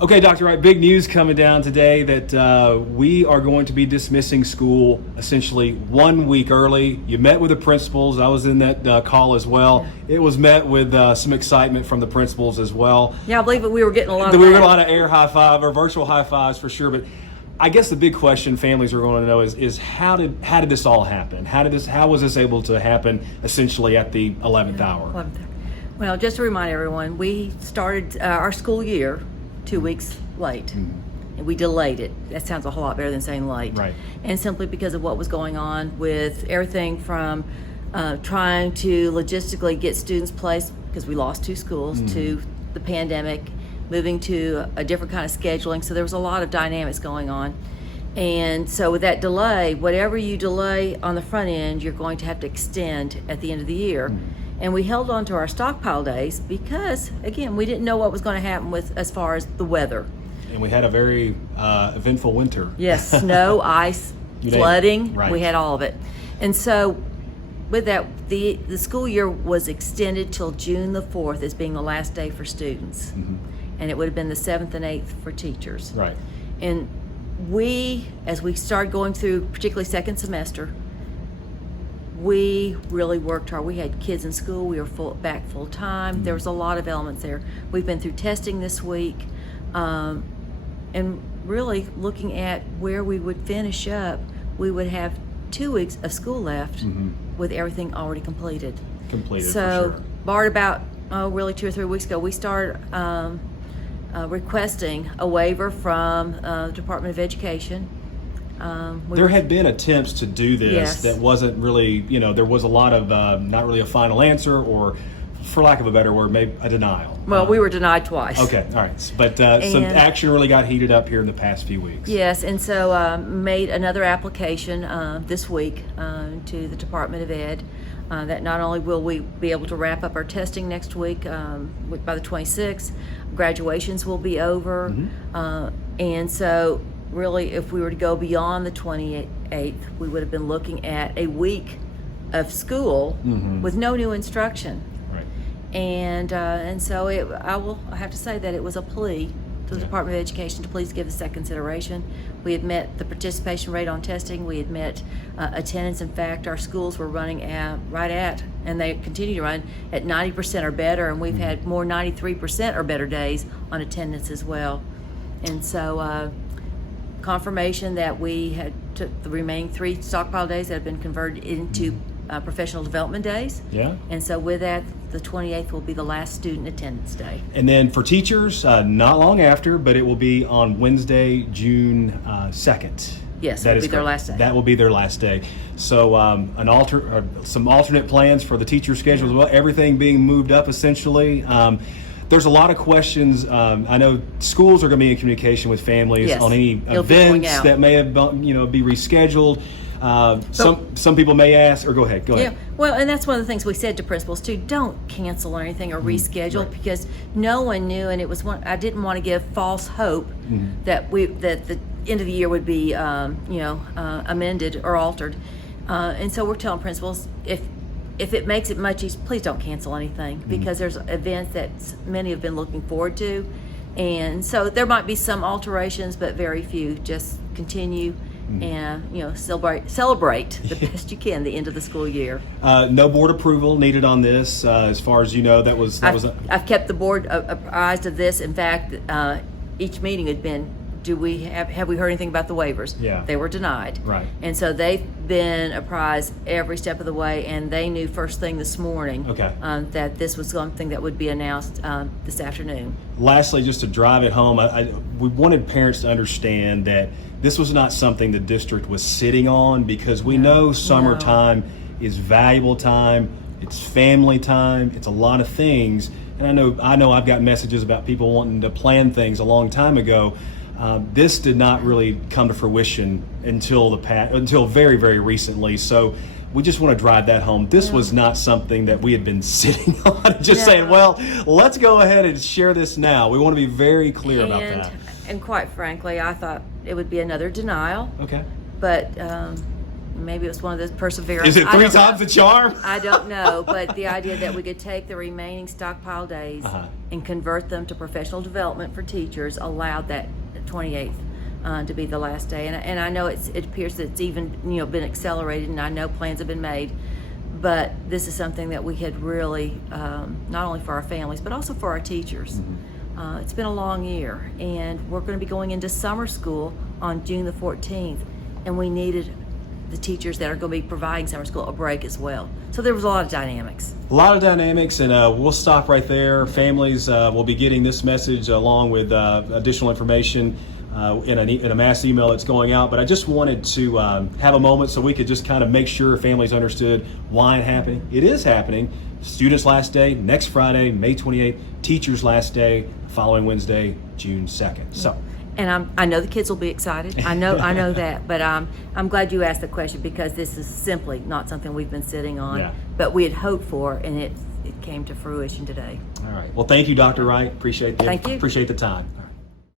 Okay, Dr. Wright, big news coming down today that we are going to be dismissing school essentially 1 week early. You met with the principals. I was in that call as well. Yeah. It was met with some excitement from the principals as well. Yeah, I believe that we were getting a lot of We were that. getting a lot of air high five or virtual high fives for sure. But I guess the big question families are going to know is how did this all happen? How was this able to happen essentially at the 11th hour? Well, just to remind everyone, we started our school year 2 weeks late. And we delayed it. That sounds a whole lot better than saying late. Right. And simply because of what was going on with everything from trying to logistically get students placed, because we lost 2 schools, to the pandemic, moving to a different kind of scheduling. So there was a lot of dynamics going on. And so with that delay, whatever you delay on the front end, you're going to have to extend at the end of the year. And we held on to our stockpile days because, again, we didn't know what was going to happen with as far as the weather. And we had a very eventful winter. Yes, snow, ice, flooding. Right. We had all of it. And so with that, the school year was extended till June the 4th as being the last day for students. And it would have been the 7th and 8th for teachers. Right. And as we started going through, particularly second semester, we really worked hard. We had kids in school. We were back full time. There was a lot of elements there. We've been through testing this week, and really looking at where we would finish up. We would have 2 weeks of school left with everything already completed. So, for sure. Bart, about really 2 or 3 weeks ago, we started requesting a waiver from the Department of Education. There had been attempts to do this. Yes. That wasn't really, there was a lot of not really a final answer, or for lack of a better word, maybe a denial. Well, we were denied twice. Okay, all right. But some action really got heated up here in the past few weeks. Yes, and so made another application this week to the Department of Ed. That not only will we be able to wrap up our testing next week by the 26th, graduations will be over. And so really, if we were to go beyond the 28th, we would have been looking at a week of school with no new instruction. Right. And so I have to say that it was a plea to the Department of Education to please give this that consideration. We had met the participation rate on testing. We had met attendance. In fact, our schools were running right at, and they continue to run at 90% or better, and we've had more 93% or better days on attendance as well. And so confirmation that we had took the remaining 3 stockpile days that have been converted into professional development days. Yeah. And so with that, the 28th will be the last student attendance day. And then for teachers, not long after, but it will be on Wednesday, June 2nd. Yes, that will be their last day. That will be their last day. So some alternate plans for the teacher schedule as well. Everything being moved up essentially. There's a lot of questions. I know schools are going to be in communication with families on any events that may have be rescheduled. Some people may ask, or go ahead. Yeah, well, and that's one of the things we said to principals too. Don't cancel or anything or reschedule because no one knew, and it was I didn't want to give false hope that the end of the year would be amended or altered, and so we're telling principals if it makes it much easier, please don't cancel anything because there's events that many have been looking forward to, and so there might be some alterations, but very few. Just continue. And celebrate the best you can the end of the school year. No board approval needed on this, as far as you know. I've kept the board apprised of this. In fact, each meeting had been, have we heard anything about the waivers? Yeah. They were denied. Right. And so they've been apprised every step of the way, and they knew first thing this morning that this was something that would be announced this afternoon. Lastly, just to drive it home, we wanted parents to understand that this was not something the district was sitting on, because we know summertime is valuable time. It's family time. It's a lot of things. And I know I've got messages about people wanting to plan things a long time ago. This did not really come to fruition until very, very recently. So we just want to drive that home. This was not something that we had been sitting on, saying, well, let's go ahead and share this now. We want to be very clear about that. And quite frankly, I thought it would be another denial. Okay. But maybe it was one of those perseverance. Is it 3 times the charm? I don't know. But the idea that we could take the remaining stockpile days and convert them to professional development for teachers, allowed that 28th to be the last day. And I know it appears that it's even been accelerated, and I know plans have been made. But this is something that we had really, not only for our families, but also for our teachers. It's been a long year, and we're going to be going into summer school on June the 14th, and we needed the teachers that are going to be providing summer school a break as well. So there was a lot of dynamics. A lot of dynamics, and we'll stop right there. Families will be getting this message along with additional information in a mass email that's going out. But I just wanted to have a moment so we could just kind of make sure families understood why it is happening. Students' last day next Friday, May 28th. Teachers' last day following Wednesday, June 2nd. So. And I know the kids will be excited. I know that. But I'm glad you asked the question, because this is simply not something we've been sitting on. Yeah. But we had hoped for, and it came to fruition today. All right. Well, thank you, Dr. Wright. Appreciate Thank you. Appreciate the time.